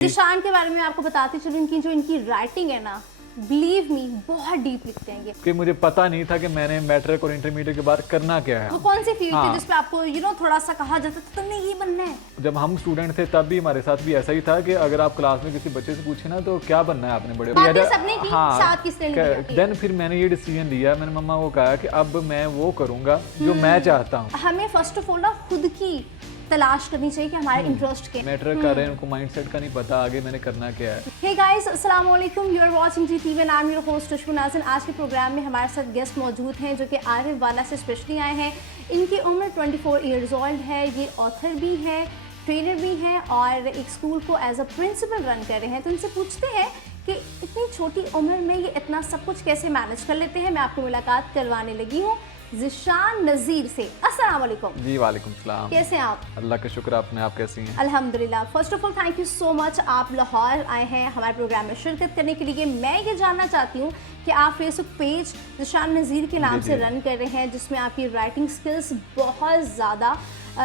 ज़ीशान के बारे में आपको बताती चलूं, इनकी राइटिंग है ना, बिलीव मी बहुत डीप लिखते हैं ये। कि मुझे पता नहीं था कि मैंने मैट्रिक और इंटरमीडिएट के बाद करना क्या है। वो कौन सी फील्ड थी जिसपे आपको थोड़ा सा कहा जाता था तुमने ये बनना है? जब हम स्टूडेंट थे तब भी हमारे साथ भी ऐसा ही था कि अगर आप क्लास में किसी बच्चे से पूछे ना तो क्या बनना है आपने बड़े बातें सबने की, साथ किसने लिया? देन फिर मैंने ये डिसीजन लिया, मैंने मम्मा को कहा कि अब मैं वो करूंगा जो मैं चाहता हूँ। हमें फर्स्ट ऑफ ऑल ना खुद की तलाश करनी चाहिए कि हमारे इंटरेस्ट के। मैट्रिक कर रहे हैं, उनको माइंडसेट का नहीं पता आगे मैंने करना क्या है। हे गाइस, अस्सलाम वालेकुम, you are watching GTV and I am your host Khushbu नाज़रीन। आज के प्रोग्राम में हमारे साथ गेस्ट मौजूद हैं जो कि आरिफ वाला से स्पेशली आए हैं। इनकी उम्र 24 ईयर्स ओल्ड है, ये ऑथर भी है, ट्रेनर भी हैं और एक स्कूल को एज अ प्रिंसिपल रन कर रहे हैं। तो इनसे पूछते हैं कि इतनी छोटी उम्र में ये इतना सब कुछ कैसे मैनेज कर लेते हैं। मैं आपको मुलाकात करवाने लगी हूँ ज़ीशान नज़ीर से। अस्सलाम वालेकुम। जी वालेकुम सलाम। कैसे हैं आप? अल्लाह का शुक्र, आपने आप कैसी हैं? अल्हम्दुलिल्लाह। First of all thank you so much, आप लाहौर आए हैं हमारे प्रोग्राम में शिरकत करने के लिए। मैं ये जानना चाहती हूँ कि आप फेसबुक पेज ज़ीशान नज़ीर के नाम से रन कर रहे हैं जिसमें आपकी राइटिंग स्किल्स बहुत ज़्यादा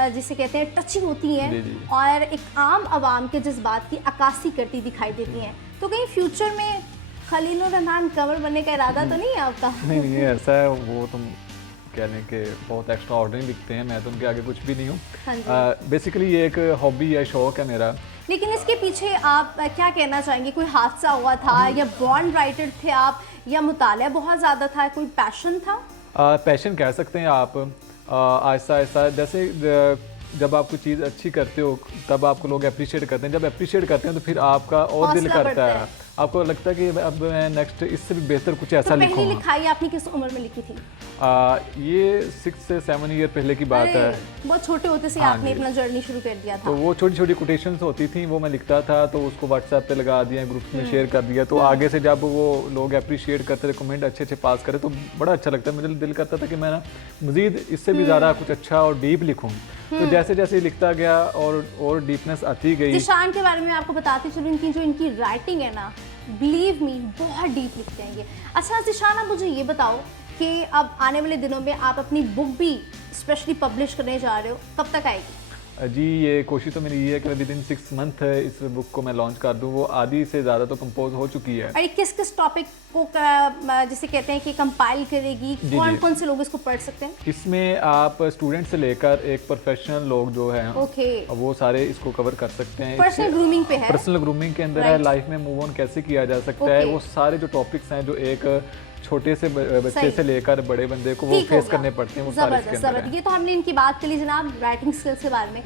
जिसे कहते हैं टची होती हैं और एक आम आवाम के जज्बात की अक्कासी करती दिखाई देती हैं। तो कहीं फ्यूचर में खलीलुर रहमान कंवर बनने का इरादा तो नहीं है आपका? नहीं ऐसा है, वो तुम कहने के बहुत एक्स्ट्रा ऑर्डिनरी लिखते हैं, मैं तो उनके आगे कुछ भी नहीं हूँ। बेसिकली ये एक हॉबी या शौक है मेरा। लेकिन इसके पीछे आप क्या कहना चाहेंगे? कोई हादसा हुआ था या बॉर्न राइटर थे आप या मुताला बहुत ज़्यादा था, कोई पैशन था? पैशन कह सकते हैं आप। आहिस्ता आहिस्ता जैसे जब आप कोई चीज़ अच्छी करते हो तब आपको लोग अप्रिशिएट करते हैं, जब अप्रिशिएट करते हैं तो फिर आपका और दिल करता है, आपको लगता है कि अब मैं नेक्स्ट इससे भी बेहतर कुछ ऐसा लिखूँ। पहली लिखाई आपने किस उम्र में लिखी थी? ये 6 से 7 ईयर पहले की बात है। बहुत छोटे होते से आपने अपना जर्नी शुरू कर दिया था। तो वो छोटी छोटी कोटेशंस होती थी, वो मैं लिखता था तो उसको व्हाट्सएप पे लगा दिया, ग्रुप्स में शेयर कर दिया। तो आगे से जब वो लोग अप्रिशिएट करते थे, कमेंट अच्छे अच्छे पास करे तो बड़ा अच्छा लगता है। मुझे दिल करता था कि मैं ना मज़ीद इससे भी ज़्यादा कुछ अच्छा और डीप लिखूँ। तो जैसे जैसे लिखता गया और डीपनेस आती गई। ज़ीशान के बारे में आपको बताती चलूं, इनकी राइटिंग है ना, बिलीव मी बहुत डीप लिखते हैं ये। अच्छा ज़ीशान, आप मुझे ये बताओ कि अब आने वाले दिनों में आप अपनी बुक भी स्पेशली पब्लिश करने जा रहे हो, कब तक आएगी? जी ये कोशिश तो मेरी ये है कि विद इन 6 मंथ इस बुक को मैं लॉन्च कर दूं। वो आधी से ज़्यादा तो कंपोज हो चुकी है। और किस किस टॉपिक को जिसे कहते हैं कि कंपाइल करेगी? कौन कौन से लोग इसको पढ़ सकते हैं? इसमें आप स्टूडेंट से लेकर एक प्रोफेशनल लोग जो हैं वो सारे इसको कवर कर सकते हैं। पर्सनल ग्रूमिंग पे है, पर्सनल ग्रूमिंग के अंदर है, लाइफ में मूव ऑन कैसे किया जा सकता है, वो सारे जो टॉपिक्स हैं जो एक छोटे से बच्चे से लेकर बड़े बंदे को वो फेस करने पड़ते हैं, वो सारे इसके अंदर हैं। ये तो हमने इनकी बात कर ली जनाब राइटिंग स्किल्स के बारे में।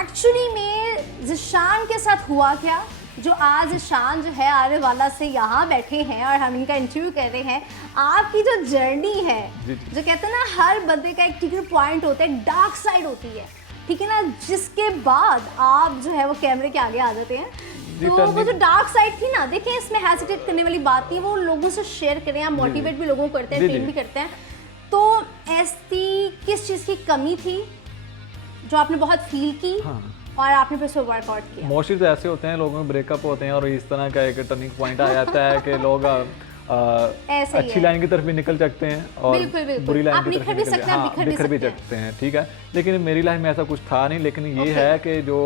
एक्चुअली में ज़ीशान के साथ हुआ क्या जो आज ज़ीशान जो है आरिफ वाला से यहाँ बैठे हैं और हम इनका इंटरव्यू कर रहे हैं। आपकी जो जर्नी है, जो कहते हैं ना हर बंदे का एक ट्रिगर पॉइंट होता है, डार्क साइड होती है, ठीक है ना, जिसके बाद आप जो है वो कैमरे के आगे आ जाते हैं। तो वो जो डार्क साइड थी ना, देखिए इसमें हेजिटेट करने वाली बात नहीं है, वो लोगों से शेयर करें, आप मोटिवेट भी लोगों को करते हैं, ट्रेन भी करते हैं। तो ऐसी किस चीज़ की कमी थी जो आपने बहुत फील की और आपने फिर उसको वर्कआउट किया? मोस्टली तो ऐसे होते हैं, लोगों में ब्रेकअप होते हैं और इस तरह का एक टर्निंग पॉइंट आ जाता है कि लोग अच्छी लाइन की तरफ भी निकल सकते हैं और बुरी लाइन की तरफ बिखर भी सकते हैं, ठीक है। लेकिन मेरी लाइफ में ऐसा कुछ था नहीं, लेकिन ये है कि जो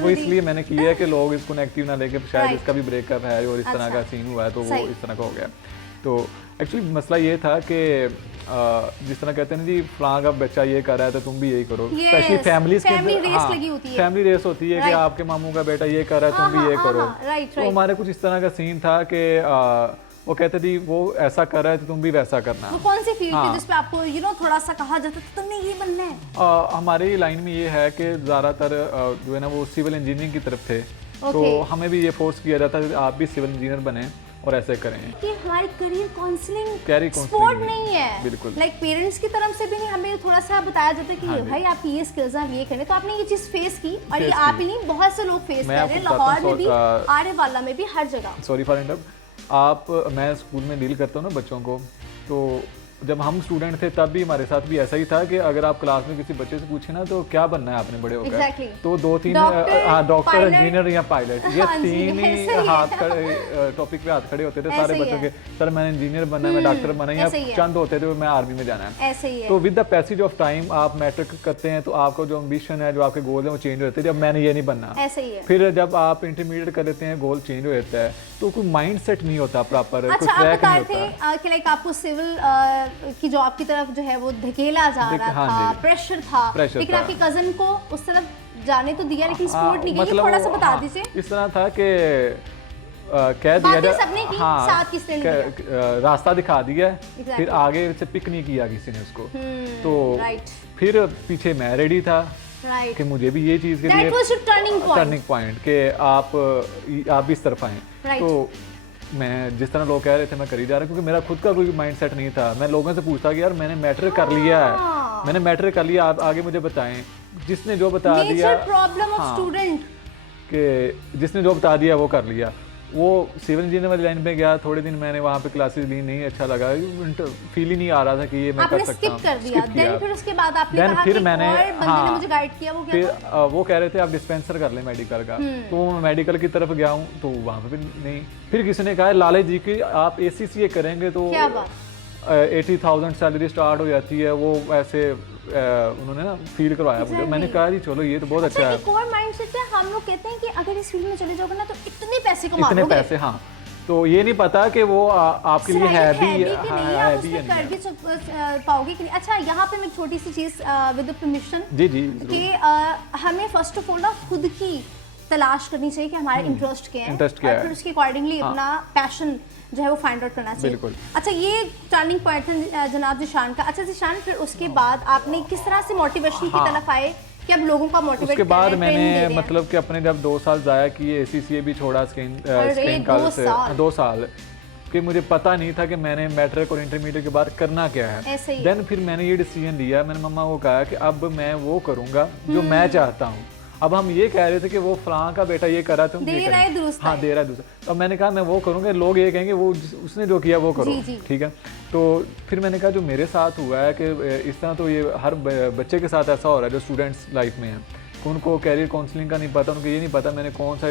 वो इसलिए मैंने किया है कि लोग इसको नेगेटिव ना लेके, शायद इसका भी ब्रेकअप है और इस तरह का सीन हुआ है तो वो इस तरह का हो गया। तो एक्चुअली मसला ये था कि जिस तरह कहते हैं ना जी, फलां का बच्चा ये कर रहा है तो तुम भी यही करो। स्पेशली फैमिलीज के फैमिली रेस होती है कि आपके मामू का बेटा ये कर रहा है तुम भी ये करो। तो हमारे कुछ इस तरह का सीन था कि वो कहते थे वो ऐसा कर रहा है तो तुम भी वैसा करना। वो कौन सी फील्ड थी जिस पे आपको थोड़ा सा कहा जाता था तुमने ये बनना है? हमारी लाइन में ये है कि ज़्यादातर जो है ना वो सिविल इंजीनियरिंग की तरफ थे, तो हमें भी ये फोर्स किया जाता है आप भी सिविल इंजीनियर बने और ऐसे करें कि हमारी करियर काउंसलिंग सपोर्ट नहीं है, बिल्कुल लाइक पेरेंट्स की तरफ से भी नहीं, हमें थोड़ा सा बताया जाता है कि भाई आपकी ये स्किल्स हैं, ये करें। तो आपने ये चीज़ फेस की और ये आप ही नहीं बहुत से लोग फेस कर रहे हैं, लाहौर में भी, आरिफ वाला में भी, हर जगह। Sorry for interrupt. मैं स्कूल में डील करता हूँ ना बच्चों को, तो जब हम स्टूडेंट थे तब भी हमारे साथ भी ऐसा ही था कि अगर आप क्लास में किसी बच्चे से पूछे ना तो क्या बनना है आपने बड़े होकर, Exactly. तो 2-3 डॉक्टर, इंजीनियर या पायलट, ये 3 ही हाथ टॉपिक पे हाथ खड़े होते थे सारे बच्चों के, सर मैंने इंजीनियर बनना है, मैं डॉक्टर बनना है, या चंद होते थे मैं आर्मी में जाना है। ऐसे ही है। तो with the passage of time आप मैट्रिक करते हैं तो आपका जो एम्बिशन है, जो आपके गोल है वो चेंज हो जाते हैं, जब मैंने ये नहीं बनना। ऐसे ही है। फिर जब आप इंटरमीडिएट कर लेते हैं गोल चेंज हो जाता है, तो कोई माइंड सेट नहीं होता प्रॉपर, अच्छा, कोई ट्रैक नहीं आप बता रहे होता। थे कि लाइक आपको सिविल की जॉब की तरफ जो है वो धकेला जा रहा हाँ था, जी। प्रेशर था, प्रेशर लेकिन था। आपके कजन को उस तरफ जाने तो दिया लेकिन सपोर्ट नहीं किया, मतलब थोड़ा सा वो- बता हाँ, दीजिए। इस तरह था कि कह दिया बातें सबने की, साथ किसने नहीं रास्ता दिखा दिया है, Exactly. फिर आगे से पिक नहीं किया किसी ने उसको, तो राइट फिर पीछे मैं रेडी था राइट, कि मुझे भी ये चीज़ के दैट लिए was your turning turning point कि आप भी इस तरफ आएँ। Right. तो मैं जिस तरह लोग कह रहे थे मैं कर ही जा रहा, क्योंकि मेरा खुद का कोई माइंड सेट नहीं था। मैं लोगों से पूछता कि यार मैंने मैट्रिक कर लिया है, मैंने मैट्रिक कर लिया, आप आगे मुझे बताएं। जिसने जो बता दिया, मेजर प्रॉब्लम ऑफ स्टूडेंट कि जिसने जो बता दिया वो कर लिया। वो सिविल इंजीनियर वाली लाइन में गया, थोड़े दिन मैंने वहाँ पे क्लासेस ली, नहीं अच्छा लगा, फील ही नहीं आ रहा था कि ये मैं कर आपने सकता स्किप कर दिया। Skip किया। देन फिर उसके बाद आपने Then कहा फिर कि मैंने- और बंदे ने मुझे गाइड किया, वो क्या फिर था? वो कह रहे थे आप डिस्पेंसर कर लें मेडिकल का, तो मैं मेडिकल की तरफ गया हूँ तो वहाँ पे भी नहीं। फिर किसी ने कहा लाले जी की आप ACCA करेंगे तो क्या बात? 80,000 सैलरी स्टार्ट हो जाती है, वो ऐसे उन्होंने ना फील करवाया मुझे। मैंने कहा जी चलो ये तो बहुत अच्छा है, एक और माइंडसेट है, हम लोग कहते हैं कि अगर इस फील्ड में चले जाओगे ना तो इतने पैसे कमा इतने लोगे। पैसे। हाँ, तो ये नहीं पता कि वो आपके लिए है भी कि नहीं, है आप भी उसमें या कर नहीं भी पाओगे कि नहीं। अच्छा, यहाँ पे मैं एक छोटी सी चीज विद परमिशन जी जी कि हमें फर्स्ट ऑफ ऑल ना खुद की तलाश करनी चाहिए कि हमारे इंटरेस्ट क्या है, Interest क्या और है। फिर उसके अकॉर्डिंगली अपना पैशन जो है वो फाइंड आउट करना चाहिए। बिल्कुल। अच्छा, ये टर्निंग पॉइंट था जनाब जिशान का। अच्छा जिशान, फिर उसके बाद आपने किस तरह से मोटिवेशन की तरफ आए कि अब लोगों का मोटिवेट उसके बाद मैंने मतलब कि अपने जब 2 साल ज़ाया किए, ACCA भी छोड़ा स्क्रीन कॉलेज से 2 साल, कि मुझे पता नहीं था कि मैंने मैट्रिक और इंटरमीडिएट के बाद करना क्या है। देन फिर मैंने ये डिसीजन लिया, मैंने मम्मा को कहा कि अब मैं वो करूँगा जो मैं चाहता हूँ। अब हम ये कह रहे थे कि वो फलां का बेटा ये करा, तुम ये करो। हाँ, दे रहा है दूसरा। तो मैंने कहा मैं वो करूँगा, लोग ये कहेंगे वो उसने जो किया वो करो, ठीक है। तो फिर मैंने कहा जो मेरे साथ हुआ है कि इस तरह तो ये हर बच्चे के साथ ऐसा हो रहा है जो स्टूडेंट्स लाइफ में हैं, उनको कैरियर काउंसलिंग का नहीं पता, उनको ये नहीं पता मैंने कौन सा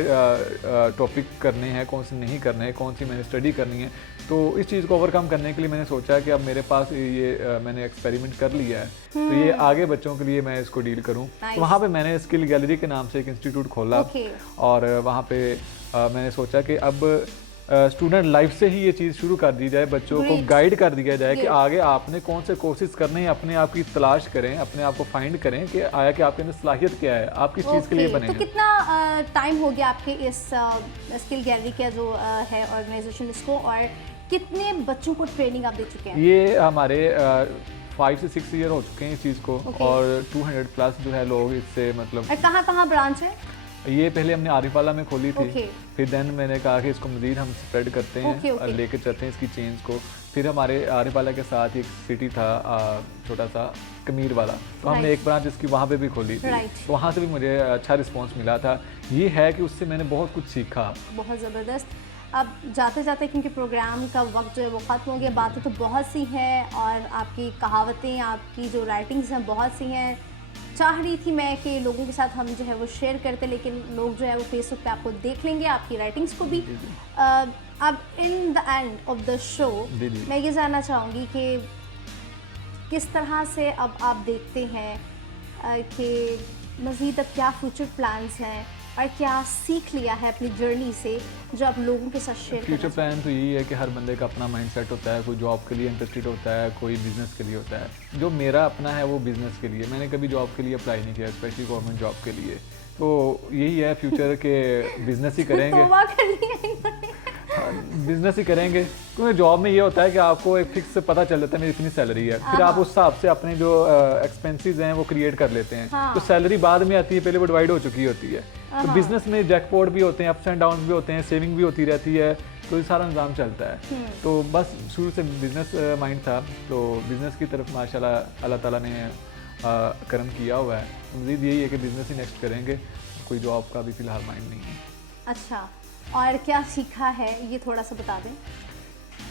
टॉपिक करने हैं, कौन से नहीं करने हैं, कौन सी मैंने स्टडी करनी है। तो इस चीज़ को ओवरकम करने के लिए मैंने सोचा कि अब मेरे पास ये मैंने एक्सपेरिमेंट कर लिया है, तो ये आगे बच्चों के लिए मैं इसको डील करूँ। तो वहाँ पे मैंने स्किल गैलरी के नाम से एक इंस्टीट्यूट खोला, और वहाँ पे मैंने सोचा कि अब स्टूडेंट लाइफ से ही ये चीज़ शुरू कर दी जाए, बच्चों को गाइड कर दिया जाए कि आगे आपने कौन से कोर्सेज करने हैं, अपने आप की तलाश करें, अपने आप को फाइंड करें कि आया कि आपके अंदर सलाहियत क्या है, आप किस चीज़ के लिए बने तो हैं। कितना टाइम हो गया आपके इस स्किल गैलरी का जो है ऑर्गेनाइजेशन इसको, और कितने बच्चों को ट्रेनिंग आप दे चुके हैं? ये हमारे 5 से 6 ईयर हो चुके हैं इस चीज़ को, और 200 प्लस जो है लोग इससे मतलब। कहाँ कहाँ ब्रांच है? ये पहले हमने आरिफाला में खोली थी, फिर देन मैंने कहा कि इसको मज़ीद हम स्प्रेड करते हैं और लेकर चलते हैं इसकी चेंज को। फिर हमारे आरिफाला के साथ एक सिटी था छोटा सा कमीर वाला, तो हमने एक ब्रांच इसकी वहाँ पे भी खोली थी, तो वहाँ से भी मुझे अच्छा रिस्पांस मिला था। ये है कि उससे मैंने बहुत कुछ सीखा। बहुत ज़बरदस्त। अब जाते जाते क्योंकि प्रोग्राम का वक्त जो है वो ख़त्म हो गया, बातें तो बहुत सी हैं और आपकी कहावतें, आपकी जो राइटिंग्स हैं बहुत सी हैं। चाह रही थी मैं कि लोगों के साथ हम जो है वो शेयर करते, लेकिन लोग जो है वो फेसबुक पे आपको देख लेंगे, आपकी राइटिंग्स को भी। अब in the end of the show मैं ये जानना चाहूँगी कि किस तरह से अब आप देखते हैं कि मज़ीद अब क्या फ्यूचर प्लान्स हैं और क्या सीख लिया है अपनी जर्नी से जो आप लोगों के साथ शेयर फ्यूचर प्लान तो यही है कि हर बंदे का अपना माइंडसेट होता है, कोई जॉब के लिए इंटरेस्टेड होता है, कोई बिजनेस के लिए होता है। जो मेरा अपना है वो बिजनेस के लिए, मैंने कभी जॉब के लिए अप्लाई नहीं किया, स्पेशली गवर्नमेंट जॉब के लिए। तो यही है फ्यूचर के बिजनेस ही करेंगे, बिजनेस ही करेंगे, क्योंकि जॉब में ये होता है कि आपको एक फिक्स पता चल जाता है मेरी इतनी सैलरी है, फिर आप उस हिसाब से अपने जो एक्सपेंसेस हैं वो क्रिएट कर लेते हैं। तो सैलरी बाद में आती है, पहले वो डिवाइड हो चुकी होती है। तो बिजनेस में जैकपॉट भी होते हैं, अप्स एंड डाउन भी होते हैं, सेविंग भी होती रहती है, तो ये सारा निज़ाम चलता है। तो बस शुरू से बिजनेस माइंड था, तो बिजनेस की तरफ माशाल्लाह अल्लाह ताला ने करम किया हुआ है। मज़ीद यही है कि बिजनेस ही नेक्स्ट करेंगे, कोई जॉब का भी फिलहाल माइंड नहीं है। अच्छा, और क्या सीखा है ये थोड़ा सा बता दें।